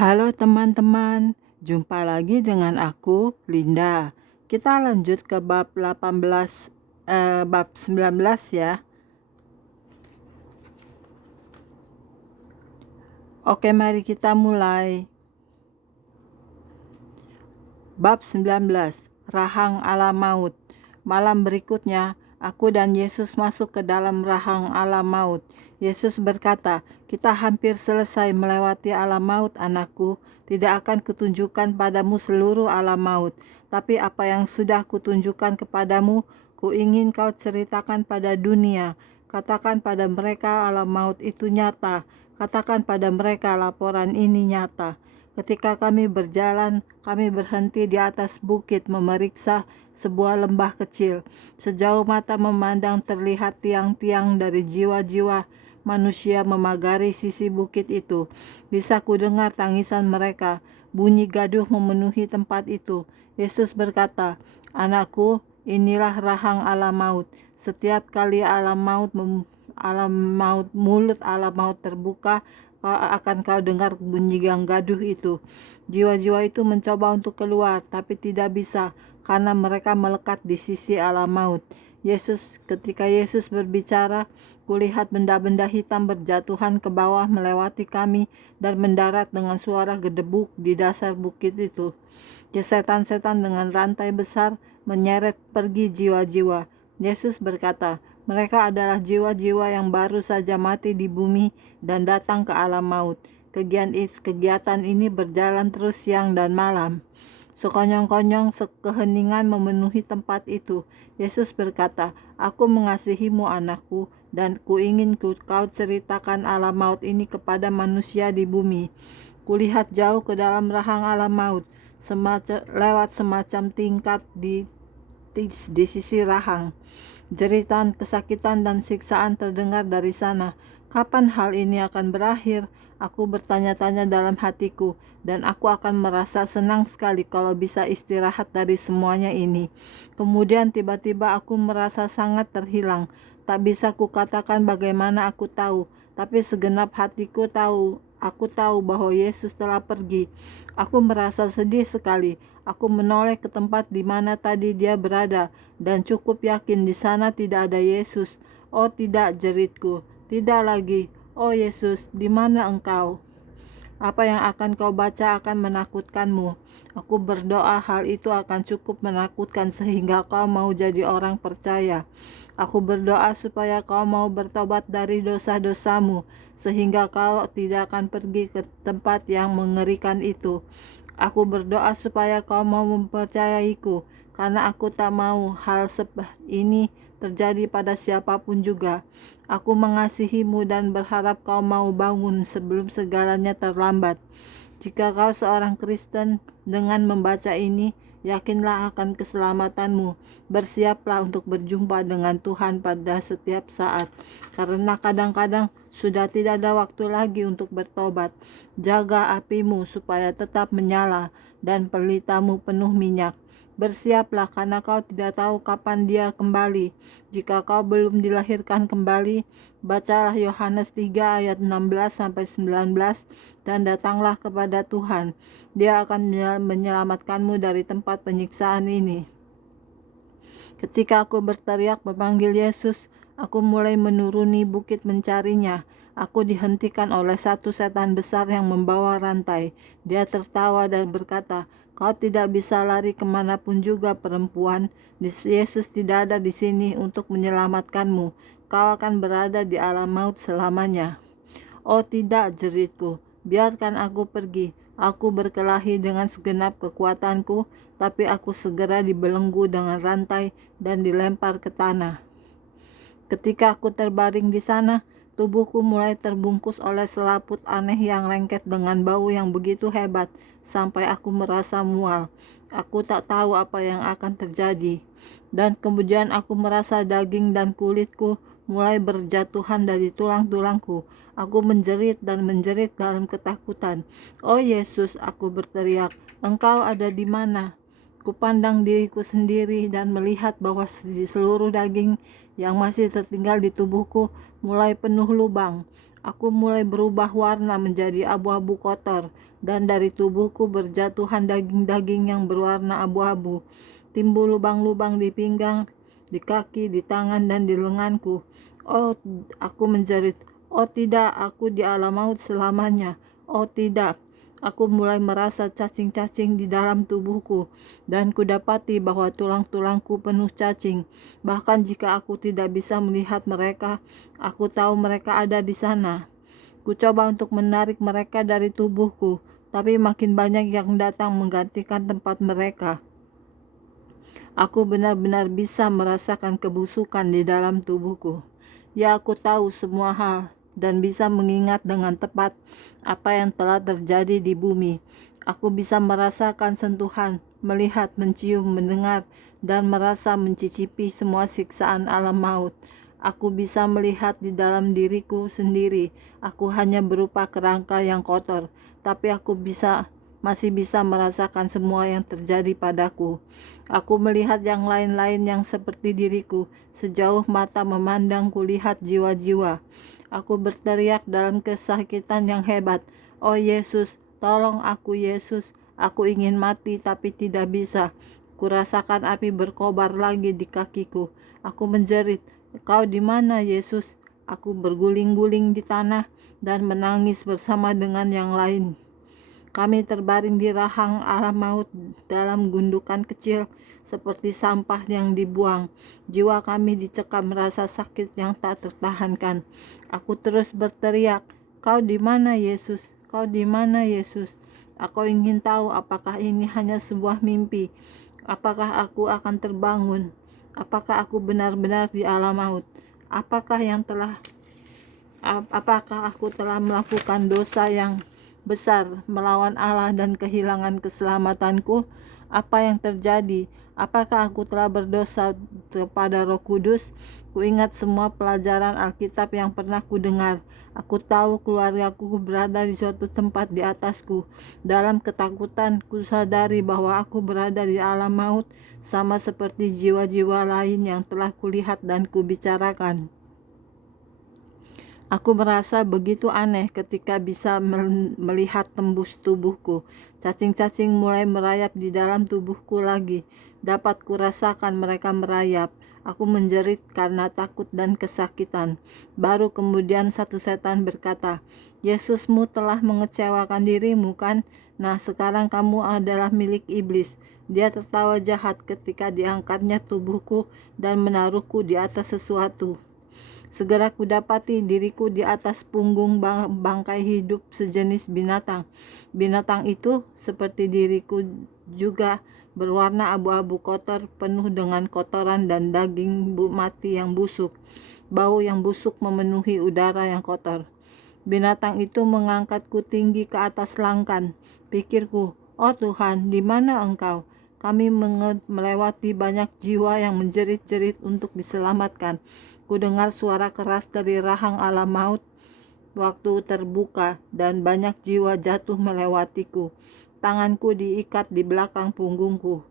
Halo teman-teman, jumpa lagi dengan aku, Linda. Kita lanjut ke bab 19 ya. Oke, mari kita mulai. Bab 19, Rahang Alam Maut. Malam berikutnya, aku dan Yesus masuk ke dalam rahang alam maut. Yesus berkata, "Kita hampir selesai melewati alam maut, anakku. Tidak akan kutunjukkan padamu seluruh alam maut, tapi apa yang sudah kutunjukkan kepadamu, kuingin kau ceritakan pada dunia. Katakan pada mereka alam maut itu nyata. Katakan pada mereka laporan ini nyata." Ketika kami berjalan, kami berhenti di atas bukit memeriksa sebuah lembah kecil. Sejauh mata memandang terlihat tiang-tiang dari jiwa-jiwa manusia memagari sisi bukit itu. Bisa kudengar tangisan mereka, bunyi gaduh memenuhi tempat itu. Yesus berkata, "Anakku, inilah rahang alam maut. Setiap kali mulut alam maut terbuka, kau dengar bunyi yang gaduh itu. Jiwa-jiwa itu mencoba untuk keluar, tapi tidak bisa, karena mereka melekat di sisi alam maut." Ketika Yesus berbicara, kulihat benda-benda hitam berjatuhan ke bawah melewati kami dan mendarat dengan suara gedebuk di dasar bukit itu. Setan-setan dengan rantai besar menyeret pergi jiwa-jiwa. Yesus berkata, "Mereka adalah jiwa-jiwa yang baru saja mati di bumi dan datang ke alam maut. Kegiatan ini berjalan terus siang dan malam." Sekonyong-konyong keheningan memenuhi tempat itu. Yesus berkata, "Aku mengasihimu, anakku, dan kuingin kau ceritakan alam maut ini kepada manusia di bumi." Kulihat jauh ke dalam rahang alam maut, lewat semacam tingkat di sisi rahang. Jeritan, kesakitan, dan siksaan terdengar dari sana. Kapan hal ini akan berakhir? Aku bertanya-tanya dalam hatiku, dan aku akan merasa senang sekali kalau bisa istirahat dari semuanya ini. Kemudian tiba-tiba aku merasa sangat terhilang. Tak bisa kukatakan bagaimana aku tahu, tapi segenap hatiku tahu. Aku tahu bahwa Yesus telah pergi. Aku merasa sedih sekali. Aku menoleh ke tempat di mana tadi dia berada, dan cukup yakin di sana tidak ada Yesus. "Oh tidak," jeritku. "Tidak lagi. Oh Yesus, di mana Engkau? Apa yang akan kau baca akan menakutkanmu." Aku berdoa hal itu akan cukup menakutkan sehingga kau mau jadi orang percaya. Aku berdoa supaya kau mau bertobat dari dosa-dosamu, sehingga kau tidak akan pergi ke tempat yang mengerikan itu. Aku berdoa supaya kau mau mempercayaiku, karena aku tak mau hal seperti ini terjadi pada siapapun juga. Aku mengasihimu dan berharap kau mau bangun sebelum segalanya terlambat. Jika kau seorang Kristen, dengan membaca ini, yakinlah akan keselamatanmu. Bersiaplah untuk berjumpa dengan Tuhan pada setiap saat, karena kadang-kadang sudah tidak ada waktu lagi untuk bertobat. Jaga apimu supaya tetap menyala, dan pelitamu penuh minyak. Bersiaplah, karena kau tidak tahu kapan dia kembali. Jika kau belum dilahirkan kembali, bacalah Yohanes 3 ayat 16-19, dan datanglah kepada Tuhan. Dia akan menyelamatkanmu dari tempat penyiksaan ini. Ketika aku berteriak memanggil Yesus, aku mulai menuruni bukit mencarinya. Aku dihentikan oleh satu setan besar yang membawa rantai. Dia tertawa dan berkata, "Kau tidak bisa lari kemanapun juga, perempuan. Yesus tidak ada di sini untuk menyelamatkanmu. Kau akan berada di alam maut selamanya." "Oh tidak," jeritku, "biarkan aku pergi. Aku berkelahi dengan segenap kekuatanku, tapi aku segera dibelenggu dengan rantai dan dilempar ke tanah." Ketika aku terbaring di sana, tubuhku mulai terbungkus oleh selaput aneh yang lengket dengan bau yang begitu hebat, sampai aku merasa mual. Aku tak tahu apa yang akan terjadi. Dan kemudian aku merasa daging dan kulitku mulai berjatuhan dari tulang-tulangku. Aku menjerit dan menjerit dalam ketakutan. "Oh Yesus," aku berteriak, "Engkau ada di mana?" Kupandang diriku sendiri dan melihat bahwa di seluruh daging yang masih tertinggal di tubuhku mulai penuh lubang. Aku mulai berubah warna menjadi abu-abu kotor, dan dari tubuhku berjatuhan daging-daging yang berwarna abu-abu. Timbul lubang-lubang di pinggang, di kaki, di tangan, dan di lenganku. Oh, aku menjerit. Oh tidak, aku di alam maut selamanya. Oh tidak. Aku mulai merasa cacing-cacing di dalam tubuhku, dan kudapati bahwa tulang-tulangku penuh cacing. Bahkan jika aku tidak bisa melihat mereka, aku tahu mereka ada di sana. Ku coba untuk menarik mereka dari tubuhku, tapi makin banyak yang datang menggantikan tempat mereka. Aku benar-benar bisa merasakan kebusukan di dalam tubuhku. Ya, aku tahu semua hal dan bisa mengingat dengan tepat apa yang telah terjadi di bumi. Aku bisa merasakan sentuhan, melihat, mencium, mendengar, dan merasa mencicipi semua siksaan alam maut. Aku bisa melihat di dalam diriku sendiri. Aku hanya berupa kerangka yang kotor, tapi aku masih bisa merasakan semua yang terjadi padaku. Aku melihat yang lain-lain yang seperti diriku. Sejauh mata memandang kulihat jiwa-jiwa. Aku berteriak dalam kesakitan yang hebat. Oh Yesus, tolong aku Yesus. Aku ingin mati tapi tidak bisa. Kurasakan api berkobar lagi di kakiku. Aku menjerit, Kau di mana Yesus? Aku berguling-guling di tanah dan menangis bersama dengan yang lain. Kami terbaring di rahang alam maut dalam gundukan kecil seperti sampah yang dibuang. Jiwa kami dicekam rasa sakit yang tak tertahankan. Aku terus berteriak, Kau di mana Yesus? Kau di mana Yesus? Aku ingin tahu apakah ini hanya sebuah mimpi. Apakah aku akan terbangun? Apakah aku benar-benar di alam maut? Apakah aku telah melakukan dosa yang besar melawan Allah dan kehilangan keselamatanku? Apa yang terjadi? Apakah aku telah berdosa kepada Roh Kudus? Kuingat semua pelajaran Alkitab yang pernah kudengar. Aku tahu keluargaku berada di suatu tempat di atasku. Dalam ketakutan, kusadari bahwa aku berada di alam maut, sama seperti jiwa-jiwa lain yang telah kulihat dan kubicarakan. Aku merasa begitu aneh ketika bisa melihat tembus tubuhku. Cacing-cacing mulai merayap di dalam tubuhku lagi. Dapat kurasakan mereka merayap. Aku menjerit karena takut dan kesakitan. Baru kemudian satu setan berkata, Yesusmu telah mengecewakan dirimu kan? Nah sekarang kamu adalah milik iblis. Dia tertawa jahat ketika diangkatnya tubuhku dan menaruhku di atas sesuatu. Segera kudapati diriku di atas punggung bangkai hidup sejenis binatang. Binatang itu seperti diriku juga berwarna abu-abu kotor, penuh dengan kotoran dan daging mati yang busuk. Bau yang busuk memenuhi udara yang kotor. Binatang itu mengangkatku tinggi ke atas langkan. Pikirku, oh Tuhan, di mana Engkau? Kami melewati banyak jiwa yang menjerit-jerit untuk diselamatkan. Ku dengar suara keras dari rahang alam maut waktu terbuka dan banyak jiwa jatuh melewatiku. Tanganku diikat di belakang punggungku.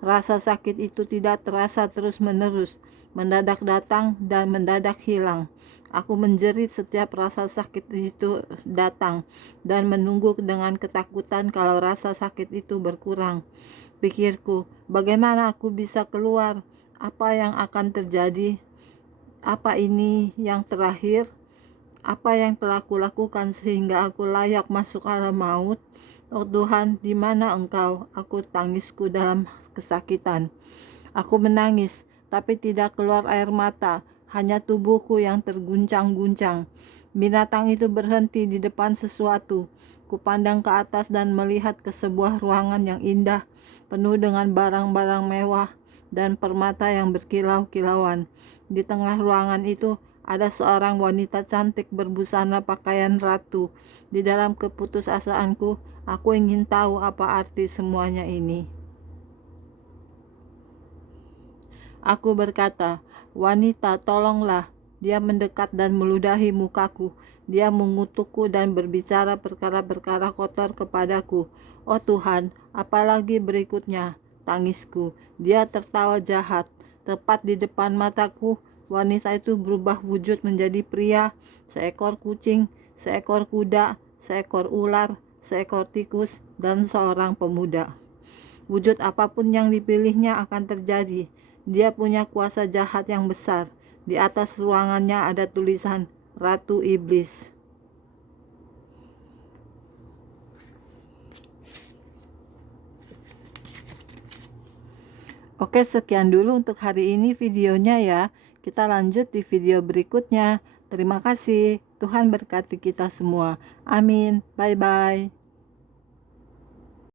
Rasa sakit itu tidak terasa terus-menerus, mendadak datang dan mendadak hilang. Aku menjerit setiap rasa sakit itu datang dan menunggu dengan ketakutan kalau rasa sakit itu berkurang. Pikirku, bagaimana aku bisa keluar? Apa yang akan terjadi? Apa ini yang terakhir? Apa yang telah kulakukan sehingga aku layak masuk alam maut? Oh Tuhan, di mana Engkau? Aku tangisku dalam kesakitan. Aku menangis, tapi tidak keluar air mata, hanya tubuhku yang terguncang-guncang. Binatang itu berhenti di depan sesuatu. Kupandang ke atas dan melihat ke sebuah ruangan yang indah, penuh dengan barang-barang mewah dan permata yang berkilau-kilauan. Di tengah ruangan itu ada seorang wanita cantik berbusana pakaian ratu. Di dalam keputusasaanku, aku ingin tahu apa arti semuanya ini. Aku berkata, wanita, tolonglah. Dia mendekat dan meludahi mukaku. Dia mengutukku dan berbicara perkara-perkara kotor kepadaku. Oh Tuhan, apalagi berikutnya? Tangisku. Dia tertawa jahat. Tepat di depan mataku, wanita itu berubah wujud menjadi pria, seekor kucing, seekor kuda, seekor ular, seekor tikus, dan seorang pemuda. Wujud apapun yang dipilihnya akan terjadi. Dia punya kuasa jahat yang besar. Di atas ruangannya ada tulisan Ratu Iblis. Oke, sekian dulu untuk hari ini videonya ya. Kita lanjut di video berikutnya. Terima kasih. Tuhan berkati kita semua. Amin. Bye-bye.